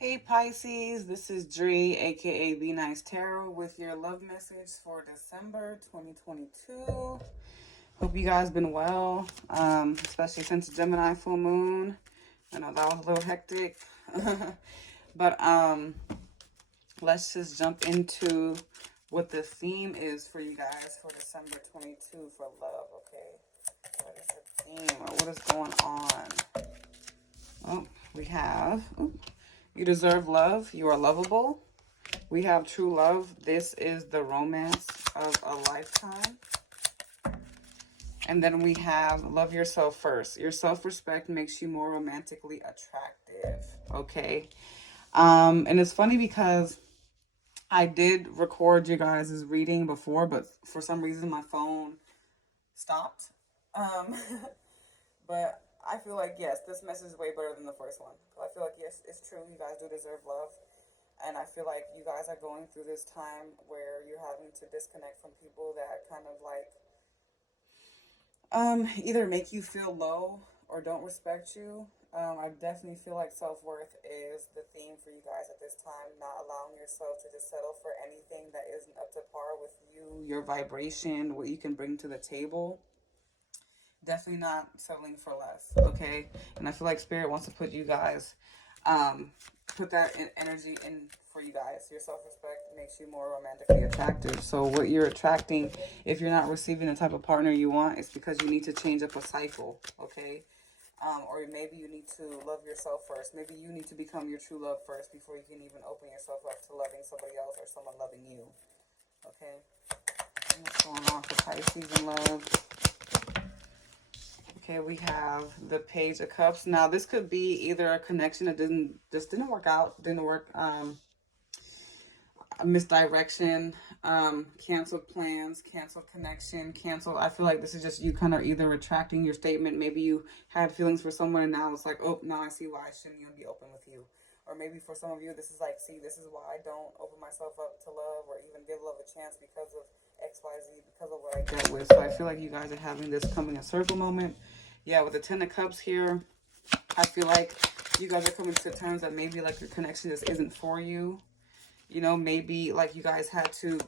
Hey Pisces, this is Dre, aka Be Nice Tarot, with your love message for December 2022. Hope you guys been well, especially since Gemini full moon. I know that was a little hectic, but let's just jump into what the theme is for you guys for December 22 for love. Okay, what is the theme or what is going on? Oh, we have. You deserve love. You are lovable. We have true love. This is the romance of a lifetime. And then we have love yourself first. Your self-respect makes you more romantically attractive. Okay. And it's funny because I did record you guys' reading before, but for some reason my phone stopped. Um, but I feel like, yes, this message is way better than the first one. I feel like, yes, it's true. You guys do deserve love. And I feel like you guys are going through this time where you're having to disconnect from people that kind of like either make you feel low or don't respect you. I definitely feel like self-worth is the theme for you guys at this time, not allowing yourself to just settle for anything that isn't up to par with you, your vibration, what you can bring to the table. Definitely not settling for less, okay? And I feel like spirit wants to put you guys um put that energy in for you guys. Your self-respect makes you more romantically attractive. So what you're attracting, if you're not receiving the type of partner you want, it's because you need to change up a cycle, okay? Or maybe you need to love yourself first. Maybe you need to become your true love first before you can even open yourself up to loving somebody else or someone loving you, okay? And what's going on for Pisces in love? Okay, we have the Page of Cups. Now, this could be either a connection that didn't work out, didn't work, a misdirection, canceled plans, canceled connection, canceled. I feel like this is just you kind of either retracting your statement. Maybe you had feelings for someone and now it's like, oh, now I see why I shouldn't even be open with you. Or maybe for some of you, this is like, see, this is why I don't open myself up to love or even give love a chance because of XYZ, because of what I dealt with. So I feel like you guys are having this coming a circle moment. Yeah, with the Ten of Cups here, I feel like you guys are coming to terms that maybe like your connection just isn't for you. You know, maybe like you guys had to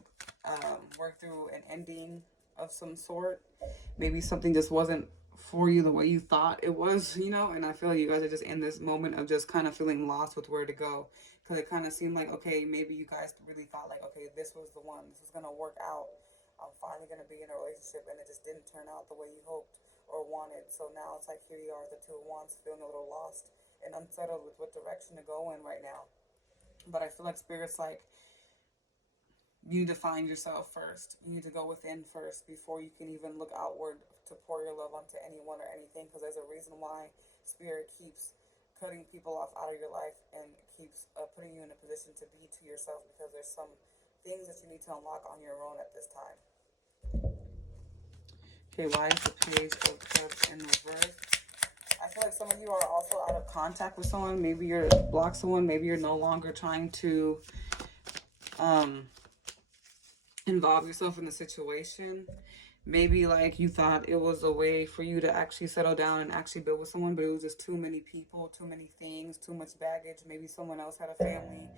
work through an ending of some sort. Maybe something just wasn't for you the way you thought it was, you know. And I feel like you guys are just in this moment of just kind of feeling lost with where to go. Because it kind of seemed like, okay, maybe you guys really thought like, okay, this was the one. This is going to work out. I'm finally going to be in a relationship. And it just didn't turn out the way you hoped or wanted. So now it's like, here you are, the Two of Wands, feeling a little lost and unsettled with what direction to go in right now. But I feel like Spirit's like, you need to find yourself first. You need to go within first before you can even look outward to pour your love onto anyone or anything. Because there's a reason why Spirit keeps cutting people off out of your life and keeps putting you in a position to be to yourself. Because there's some things that you need to unlock on your own at this time. Okay, why is the Page of Cups in reverse? I feel like some of you are also out of contact with someone. Maybe you're blocked someone. Maybe you're no longer trying to um, involve yourself in the situation. Maybe like you thought it was a way for you to actually settle down and actually build with someone, but it was just too many people, too many things, too much baggage. Maybe someone else had a family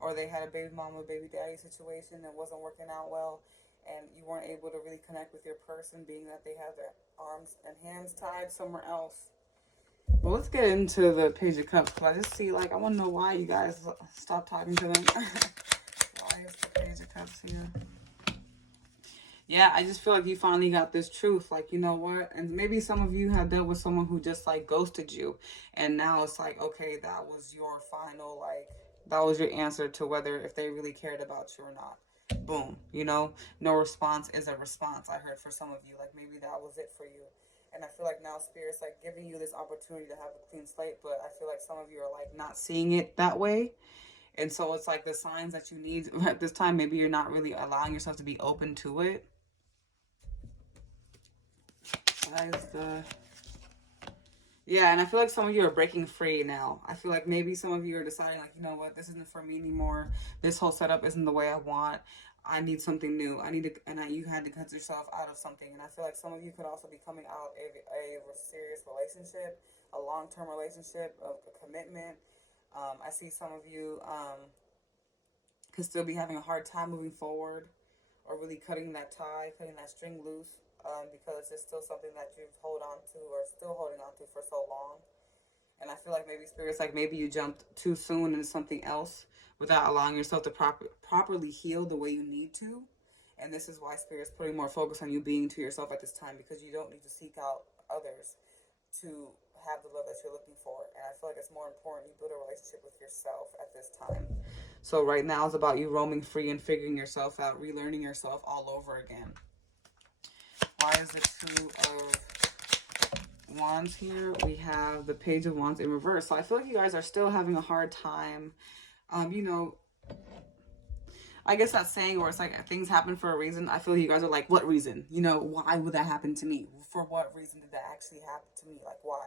or they had a baby mama, baby daddy situation that wasn't working out well, and you weren't able to really connect with your person, being that they have their arms and hands tied somewhere else. Well, let's get into the Page of Cups, because I just see, like, I want to know why you guys stop talking to them. Why is the Page of Cups here? Yeah, I just feel like you finally got this truth. Like, you know what? And maybe some of you have dealt with someone who just like ghosted you. And now it's like, okay, that was your final, like, that was your answer to whether if they really cared about you or not. Boom. You know, no response is a response. I heard for some of you, like maybe that was it for you. And I feel like now Spirit's like giving you this opportunity to have a clean slate. But I feel like some of you are like not seeing it that way. And so it's like the signs that you need at this time, maybe you're not really allowing yourself to be open to it. Why is the Yeah, and I feel like some of you are breaking free now. I feel like maybe some of you are deciding, like, you know what, this isn't for me anymore. This whole setup isn't the way I want. I need something new. I need to, you had to cut yourself out of something. And I feel like some of you could also be coming out of a serious relationship, a long term relationship, of a commitment. I see some of you could still be having a hard time moving forward, or really cutting that tie, cutting that string loose, because it's still something that you've hold on to or still holding on to for so long. And I feel like maybe spirits, like maybe you jumped too soon into something else without allowing yourself to properly heal the way you need to. And this is why spirit's putting more focus on you being to yourself at this time, because you don't need to seek out others to have the love that you're looking for. And I feel like it's more important you build a relationship with yourself at this time. So right now it's about you roaming free and figuring yourself out, relearning yourself all over again. Why is the Two of Wands here? We have the Page of Wands in reverse. So I feel like you guys are still having a hard time. You know, I guess that saying where it's like things happen for a reason. I feel like you guys are like, what reason? You know, why would that happen to me? For what reason did that actually happen to me? Like, why?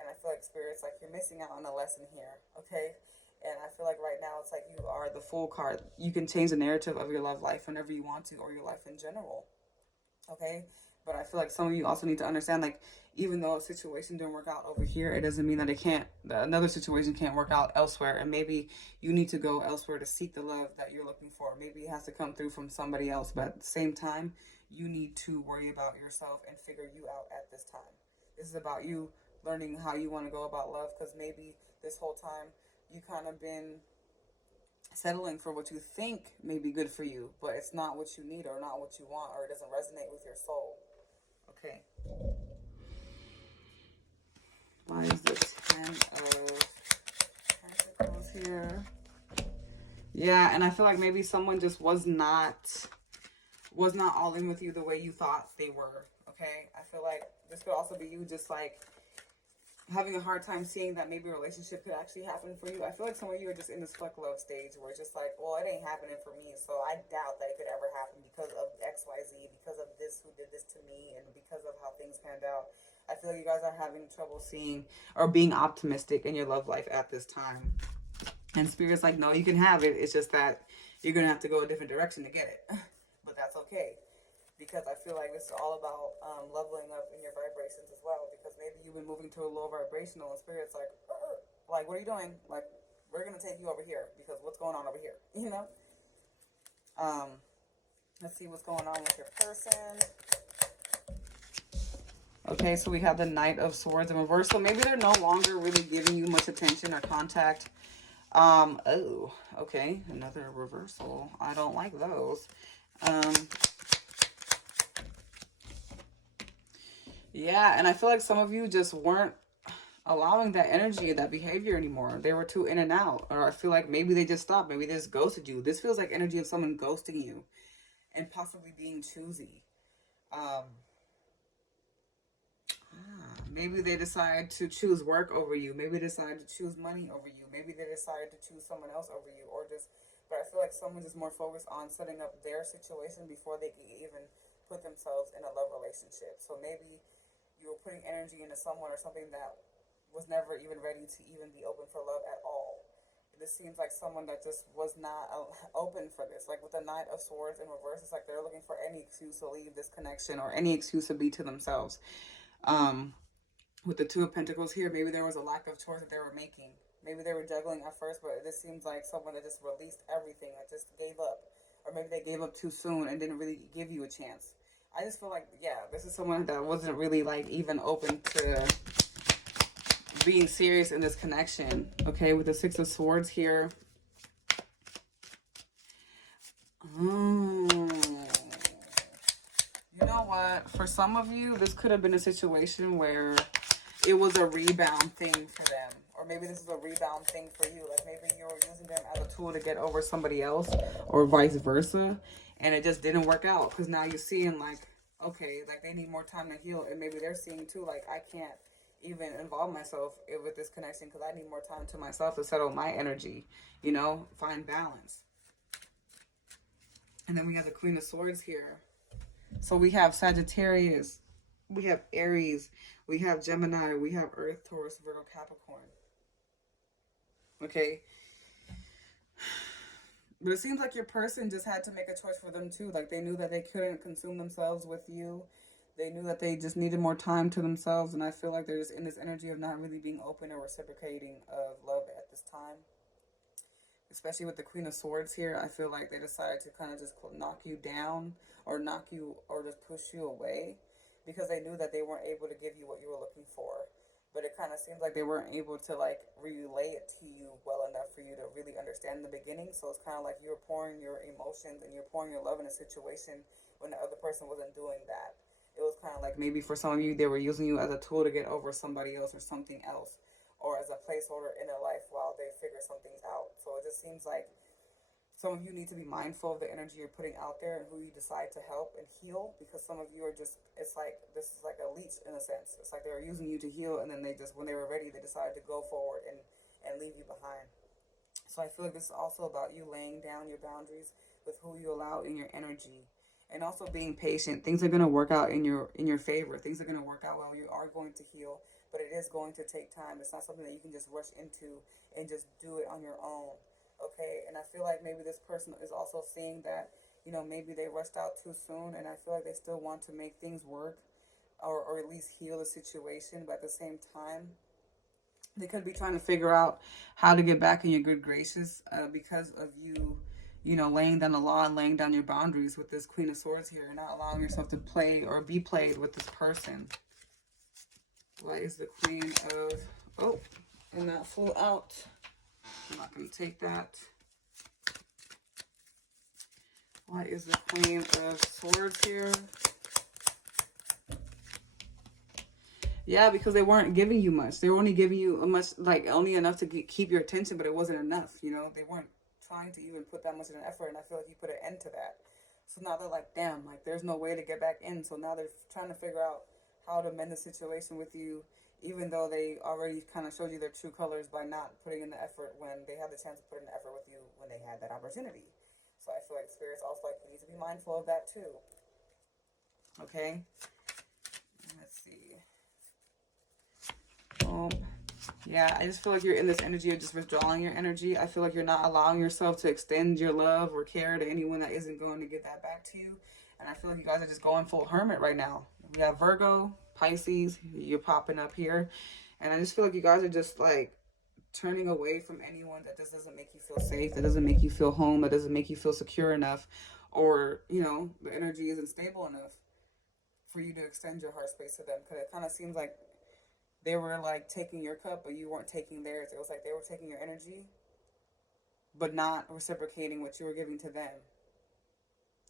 And I feel like spirit's like, you're missing out on a lesson here, okay? And I feel like right now it's like you are the Fool card. You can change the narrative of your love life whenever you want to, or your life in general, okay? But I feel like some of you also need to understand, like, even though a situation didn't work out over here, it doesn't mean that another situation can't work out elsewhere. And maybe you need to go elsewhere to seek the love that you're looking for. Maybe it has to come through from somebody else. But at the same time, you need to worry about yourself and figure you out at this time. This is about you learning how you want to go about love, because maybe this whole time you kind of been settling for what you think may be good for you, but it's not what you need or not what you want, or it doesn't resonate with your soul. Okay. Why is the Ten of Pentacles here? Yeah, and I feel like maybe someone just was not all in with you the way you thought they were. Okay. I feel like this could also be you just like having a hard time seeing that maybe a relationship could actually happen for you. I feel like some of you are just in this fuck love stage where it's just like, well, it ain't happening for me, so I doubt that it could ever happen because of XYZ, because of this who did this to me, and because of how things panned out. I feel like you guys are having trouble seeing or being optimistic in your love life at this time. And spirit's like, no, you can have it. It's just that you're going to have to go a different direction to get it. But that's okay. Because I feel like this is all about leveling up in your vibrations as well. Because maybe you've been moving to a low vibrational, and spirit's like, what are you doing? Like, we're going to take you over here because what's going on over here? You know? Let's see what's going on with your person. Okay, so we have the Knight of Swords in reverse. So maybe they're no longer really giving you much attention or contact. Oh, okay, another reversal. I don't like those. Yeah, and I feel like some of you just weren't allowing that energy, that behavior anymore. They were too in and out. Or I feel like maybe they just stopped. Maybe they just ghosted you. This feels like energy of someone ghosting you and possibly being choosy. Maybe they decide to choose work over you. Maybe they decide to choose money over you. Maybe they decide to choose someone else over you. But I feel like someone's just more focused on setting up their situation before they can even put themselves in a love relationship. So maybe you were putting energy into someone or something that was never even ready to even be open for love at all. This seems like someone that just was not open for this. Like with the Knight of Swords in reverse, it's like they're looking for any excuse to leave this connection or any excuse to be to themselves. With the Two of Pentacles here, maybe there was a lack of choice that they were making. Maybe they were juggling at first, but this seems like someone that just released everything, that just gave up. Or maybe they gave up too soon and didn't really give you a chance. I just feel like, yeah, this is someone that wasn't really like even open to being serious in this connection. Okay, with the Six of Swords here. You know what? For some of you, this could have been a situation where it was a rebound thing for them. Or maybe this is a rebound thing for you. Like maybe you were using them as a tool to get over somebody else or vice versa. And it just didn't work out. Because now you're seeing like, okay, like they need more time to heal. And maybe they're seeing too, like I can't even involve myself with this connection because I need more time to myself to settle my energy. You know, find balance. And then we have the Queen of Swords here. So we have Sagittarius. We have Aries. We have Gemini. We have Earth, Taurus, Virgo, Capricorn. Okay. But it seems like your person just had to make a choice for them too. Like they knew that they couldn't consume themselves with you. They knew that they just needed more time to themselves, and I feel like they're just in this energy of not really being open or reciprocating of love at this time. Especially with the Queen of Swords here, I feel like they decided to kind of just knock you down or knock you or just push you away because they knew that they weren't able to give you what you were looking for. But it kind of seems like they weren't able to like relay it to you well enough for you to really understand in the beginning. So it's kind of like you were pouring your emotions and you're pouring your love in a situation when the other person wasn't doing that. It was kind of like maybe for some of you, they were using you as a tool to get over somebody else or something else, or as a placeholder in their life while they figure some things out. So it just seems like some of you need to be mindful of the energy you're putting out there and who you decide to help and heal, because some of you are just, it's like, this is like a leech in a sense. It's like they were using you to heal, and then they just, when they were ready, they decided to go forward and leave you behind. So I feel like this is also about you laying down your boundaries with who you allow in your energy, and also being patient. Things are going to work out in your favor. Things are going to work out well. You are going to heal, but it is going to take time. It's not something that you can just rush into and just do it on your own. Okay, and I feel like maybe this person is also seeing that, you know, maybe they rushed out too soon, and I feel like they still want to make things work, or at least heal the situation, but at the same time they could be trying to figure out how to get back in your good graces, because of you, you know, laying down the law and laying down your boundaries with this Queen of Swords here, and not allowing yourself to play or be played with this person. Why is the Queen of, oh, and that flew out. I'm not going to take that. Why is the Queen of Swords here? Yeah, because they weren't giving you much. They were only giving you a much, like, only enough to keep your attention, but it wasn't enough, you know? They weren't trying to even put that much of an effort, and I feel like you put an end to that. So now they're like, damn, like, there's no way to get back in. So now they're trying to figure out how to mend the situation with you, even though they already kind of showed you their true colors by not putting in the effort when they had the chance to put in the effort with you when they had that opportunity. So I feel like spirits also like you need to be mindful of that too. Okay? Let's see. Yeah, I just feel like you're in this energy of just withdrawing your energy. I feel like you're not allowing yourself to extend your love or care to anyone that isn't going to give that back to you. And I feel like you guys are just going full hermit right now. We have Virgo, Pisces, you're popping up here. And I just feel like you guys are just like turning away from anyone that just doesn't make you feel safe, that doesn't make you feel home, that doesn't make you feel secure enough, or, you know, the energy isn't stable enough for you to extend your heart space to them. Because it kind of seems like they were like taking your cup, but you weren't taking theirs. It was like they were taking your energy, but not reciprocating what you were giving to them.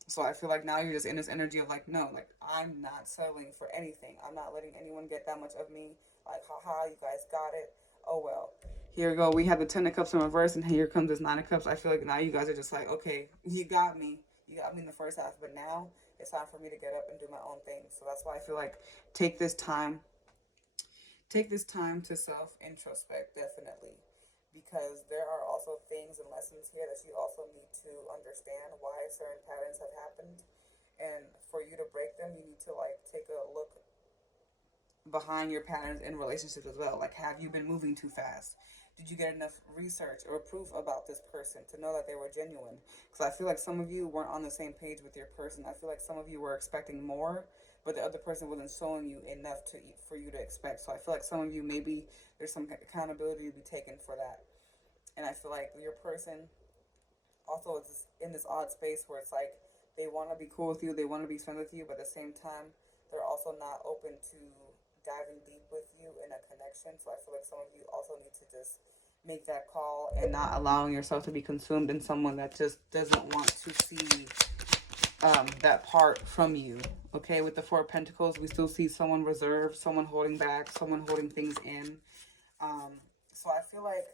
So I feel like now you're just in this energy of like, no, like, I'm not settling for anything. I'm not letting anyone get that much of me. Like, haha, you guys got it. Oh well. Here we go. We have the Ten of Cups in reverse, and here comes this Nine of Cups. I feel like now you guys are just like, okay, you got me. You got me in the first half, but now it's time for me to get up and do my own thing. So that's why I feel like take this time to self introspect, definitely, because there are also things and lessons here that you also need to understand why certain patterns have happened, and for you to break them, you need to like take a look behind your patterns in relationships as well. Like, have you been moving too fast? Did you get enough research or proof about this person to know that they were genuine? Because I feel like some of you weren't on the same page with your person. I feel like some of you were expecting more, but the other person wasn't showing you enough to for you to expect. So I feel like some of you, maybe there's some accountability to be taken for that. And I feel like your person also is in this odd space where it's like they want to be cool with you, they want to be friends with you, but at the same time, they're also not open to diving deep with you in a connection. So I feel like some of you also need to just make that call and not allowing yourself to be consumed in someone that just doesn't want to see that part from you. Okay, with the Four of Pentacles, we still see someone reserved, someone holding back, someone holding things in. So I feel like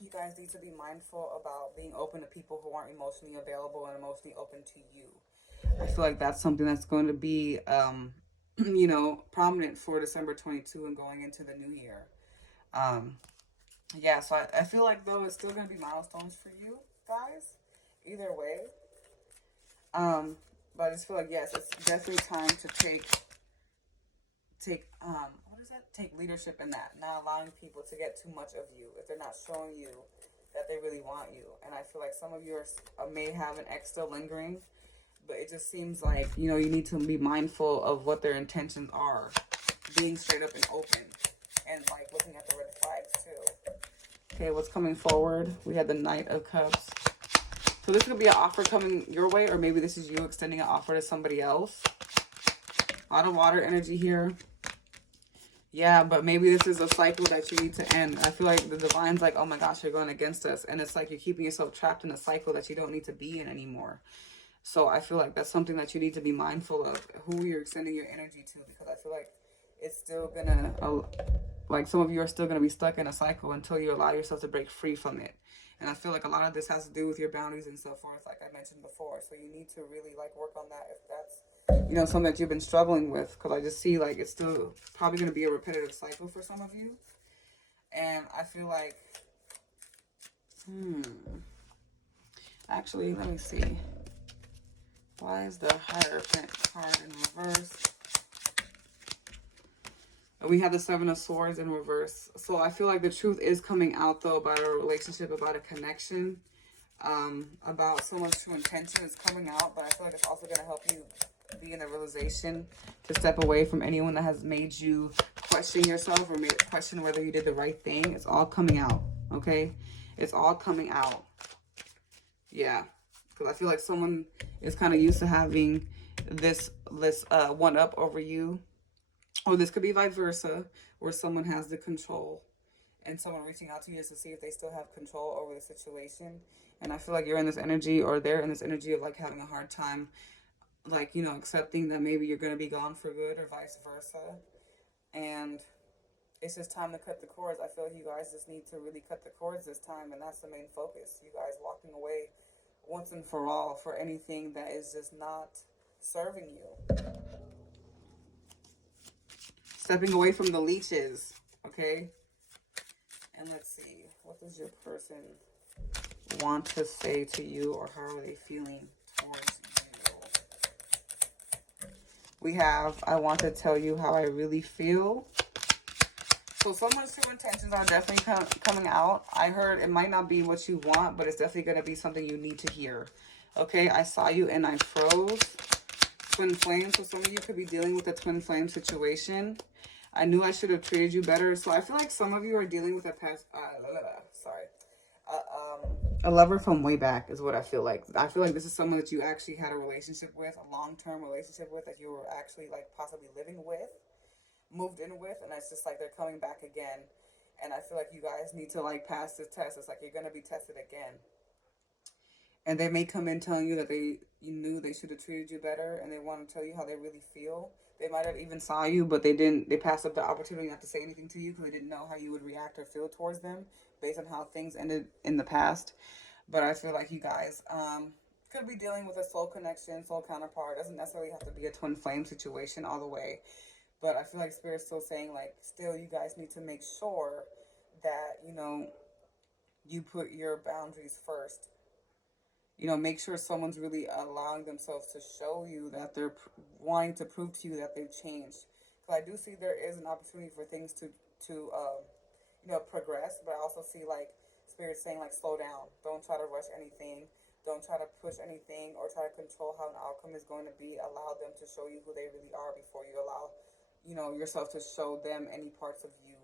you guys need to be mindful about being open to people who aren't emotionally available and emotionally open to you. I feel like that's something that's going to be, you know, prominent for December 22 and going into the new year. Yeah, so I feel like, though, it's still going to be milestones for you guys, either way. But I just feel like, yes, it's definitely time to take take leadership in that, not allowing people to get too much of you if they're not showing you that they really want you. And I feel like some of you may have an ex still lingering But it just seems like, you know, you need to be mindful of what their intentions are. Being straight up and open. And like looking at the red flags too. Okay, what's coming forward? We had the Knight of Cups. So this could be an offer coming your way, or maybe this is you extending an offer to somebody else. A lot of water energy here. Yeah, but maybe this is a cycle that you need to end. I feel like the divine's like, oh my gosh, you're going against us. And it's like you're keeping yourself trapped in a cycle that you don't need to be in anymore. So I feel like that's something that you need to be mindful of, who you're extending your energy to, because I feel like it's still going to, like some of you are still going to be stuck in a cycle until you allow yourself to break free from it. And I feel like a lot of this has to do with your boundaries and so forth, like I mentioned before. So you need to really like work on that if that's, you know, something that you've been struggling with. Because I just see like it's still probably going to be a repetitive cycle for some of you. And I feel like, actually, let me see. Why is the Hierophant card in reverse? We have the Seven of Swords in reverse. So I feel like the truth is coming out, though, about a relationship, about a connection, about someone's true intention is coming out. But I feel like it's also going to help you be in the realization to step away from anyone that has made you question yourself or made question whether you did the right thing. It's all coming out, okay? It's all coming out. Yeah. Because I feel like someone is kind of used to having this one up over you. Or this could be vice versa, where someone has the control and someone reaching out to you just to see if they still have control over the situation. And I feel like you're in this energy, or they're in this energy of like having a hard time, like, you know, accepting that maybe you're going to be gone for good or vice versa. And it's just time to cut the cords. I feel like you guys just need to really cut the cords this time. And that's the main focus. You guys walking away once and for all for anything that is just not serving you. Stepping away from the leeches, okay? And let's see, what does your person want to say to you, or how are they feeling towards you? We have, I want to tell you how I really feel. So someone's true intentions are definitely coming out. I heard it might not be what you want, but it's definitely going to be something you need to hear. Okay, I saw you and I froze. Twin flame. So some of you could be dealing with a twin flame situation. I knew I should have treated you better. So I feel like some of you are dealing with a past, a lover from way back is what I feel like. I feel like this is someone that you actually had a relationship with, a long-term relationship with, that you were actually like possibly living with, moved in with, and it's just like they're coming back again. And I feel like you guys need to like pass this test. It's like you're going to be tested again. And they may come in telling you that you knew they should have treated you better, and they want to tell you how they really feel. They might have even saw you, but they didn't. They passed up the opportunity not to say anything to you because they didn't know how you would react or feel towards them based on how things ended in the past. But I feel like you guys could be dealing with a soul connection, soul counterpart. It doesn't necessarily have to be a twin flame situation all the way. But I feel like Spirit's still saying, like, still you guys need to make sure that, you know, you put your boundaries first. You know, make sure someone's really allowing themselves to show you that they're wanting to prove to you that they've changed. Because I do see there is an opportunity for things to you know, progress. But I also see, like, Spirit saying, like, slow down. Don't try to rush anything. Don't try to push anything or try to control how an outcome is going to be. Allow them to show you who they really are before you allow, you know, yourself to show them any parts of you,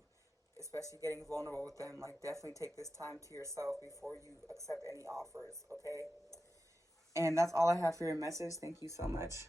especially getting vulnerable with them. Like, definitely take this time to yourself before you accept any offers, okay? And that's all I have for your message. Thank you so much.